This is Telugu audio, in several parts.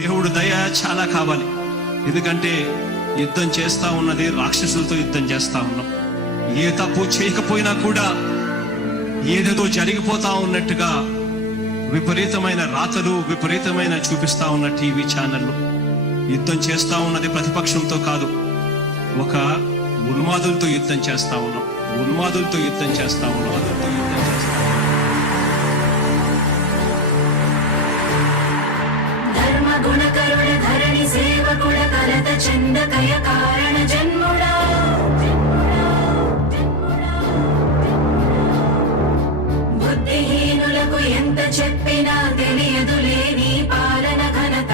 దేవుడు దయ చాలా కావాలి. ఎందుకంటే యుద్ధం చేస్తా ఉన్నది రాక్షసులతో యుద్ధం చేస్తా ఉన్నాం. ఏ తప్పు చేయకపోయినా కూడా ఏదేదో జరిగిపోతా ఉన్నట్టుగా విపరీతమైన రాతలు, విపరీతమైన చూపిస్తా ఉన్న టీవీ ఛానళ్ళు. యుద్ధం చేస్తా ఉన్నది ప్రతిపక్షంతో కాదు, ఒక ఉన్మాదులతో యుద్ధం చేస్తా ఉన్నాం. ఉన్మాదులతో యుద్ధం చేస్తా ఉన్నాం. గుణకరుణ ధరణి సేవకుడ కలత చందకయ కారణ జన్ముడా బుద్ధిహీనులకు ఎంత చెప్పినా తెలియదులే నీ పాలన ఘనత.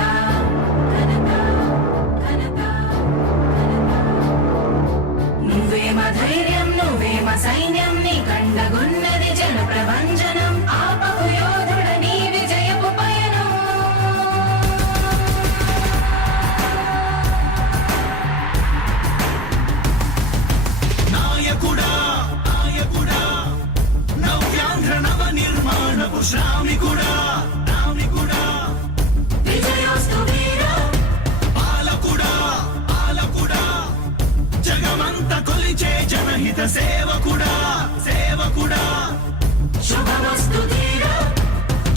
నువ్వేమ ధైర్యం, నువ్వేమ సైన్యం, నీ కండగున్నది జన ప్రభంజనం. ఆపకు యోధుడ నీ విజయపు పయనం. శ్రామికుడా రామికుడా విజయోస్తు వీరా పాలకుడా పాలకుడా జగమంత కొలిచే జనహిత సేవకుడా సేవకుడా శుభమస్తు ధీరా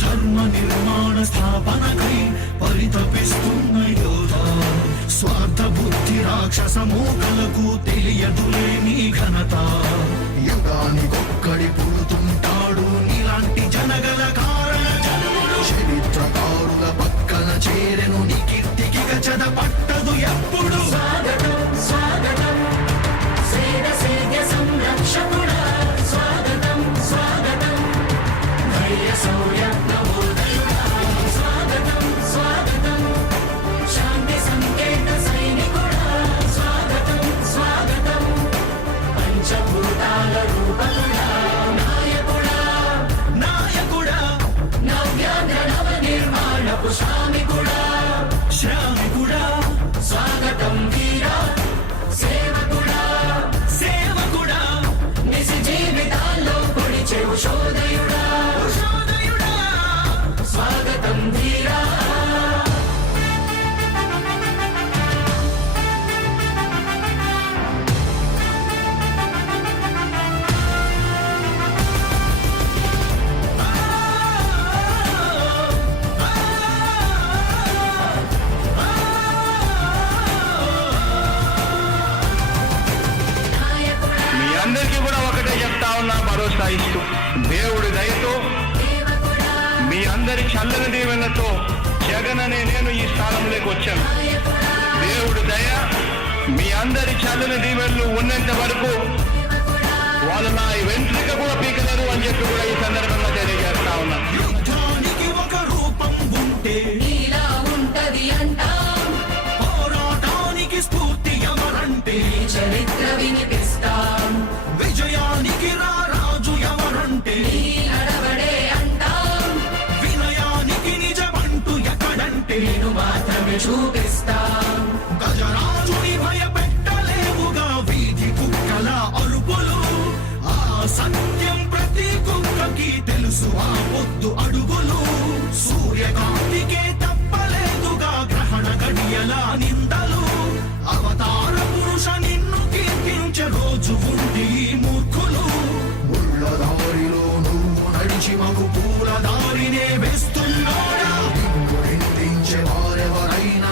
ధర్మ నిర్మాణ స్థాపనకై పరితపిస్తున్న యోధా. స్వార్థ బుద్ధి రాక్షస మూకలకు తెలియదులే నీ ఘనత. యుగానికొక్కడి పుడుతుంటాడు నీలాంటి జనగల కారణ జన్ముడు. చరిత్రకారుల పక్కన చేరెను నీ కీర్తికి గచద పట్టదు ఎప్పుడు. స్వాగతం స్వాగతం సేద సేద్య సంరక్షకుడా. స్వాగతం స్వాగతం ధైర్య శౌర్య నవోదయుడా. స్వాగతం స్వాగతం శాంతి సంకేత సైనికుడా. స్వాగతం స్వాగతం పంచభూతాల రూపకుడా. నాయకుడా నాయకుడా నవ్యాంధ్ర నవ నిర్మాణపు శ్రామికుడా. శ్రామికుడా స్వాగతం వీరా సేవకుడా. సేవకుడా నిజ జీవితాల్లో పొడిచెవు శోధయుడా. శోధయుడా స్వాగతం ధీరా నాయకుడా మీ అందరికీ కూడా ఒకటే చెప్తా ఉన్నా, భరోసా ఇస్తూ దేవుడి దయతో సేవకుడా. మీ అందరి చల్లని దీవెనతో జగన్ అనే నేను ఈ స్థానంలోకి వచ్చాను. నాయకుడా దేవుడి దయ, మీ అందరి చల్లని దీవెనలు ఉన్నంత వరకు సేవకుడా. వాళ్ళు నా వెంట్రుక కూడా పీకలేరు అని చెప్పి కూడా ఈ సందర్భంగా తెలియజేస్తా ఉన్నా. యుద్ధానికి ఒక రూపం ఉంటే నీలా ఉంటది అంటాం. పోరాటానికి స్ఫూర్తి ఎవరంటే నీ చరిత్ర వినిపిస్తాం. విజయానికి రారాజు ఎవరంటే నీ నడవడే అంటాం. వినయానికి నిజమంటూ ఎక్కడంటే నేను మాత్రమే చూపిస్తాం. గజరాజుని భయపెట్టలేవుగా వీధి కుక్కల అరుపులు. ఆ సత్యం ప్రతి కుక్కకి తెలుసు ఆ పొద్దు అడుగులు. సూర్యకాంతికే తప్పలేదుగా గ్రహణ గడియల నిందలు. అవతార పురుష నిన్ను కీర్తించే రోజు ఉంది ఈ మూర్ఖులు. ముళ్ళ దారిలో నువ్వు నడిచి మగు పూల దారినే వేస్తున్నాడా. నిన్ను నిందించే వారెవరైనా